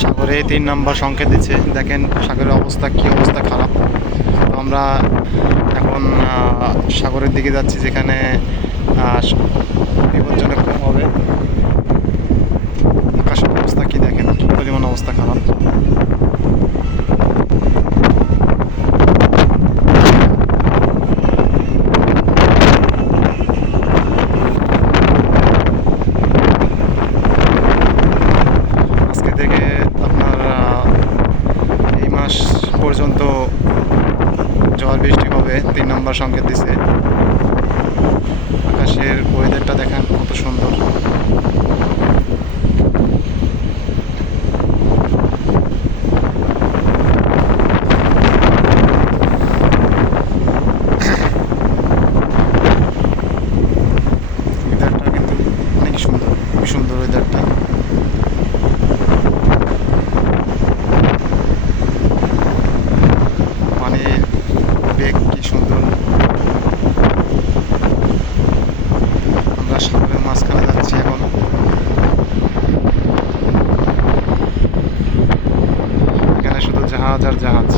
সাগরে 3 নম্বর সংকেত দিচ্ছে। দেখেন সাগরের অবস্থা, কি অবস্থা খারাপ। তো আমরা এখন সাগরের দিকে যাচ্ছি, যেখানে বিপজ্জনক কম হবে। আকাশের অবস্থা কি দেখেন, কি পরিমাণ অবস্থা খারাপ। আজকে থেকে আপনার এই মাস পর্যন্ত ঝড় বৃষ্টি হবে, 3 নম্বর সংকেত দিছে। আকাশের ওয়েদারটা দেখেন কত সুন্দর। ওয়েদারটা কিন্তু অনেক সুন্দর, খুবই সুন্দর ওয়েদারটা। পানির বেগ কি সুন্দর। আমরা সাগরের মাঝখানে যাচ্ছি এখন। এখানে শুধু জাহাজ আর জাহাজ।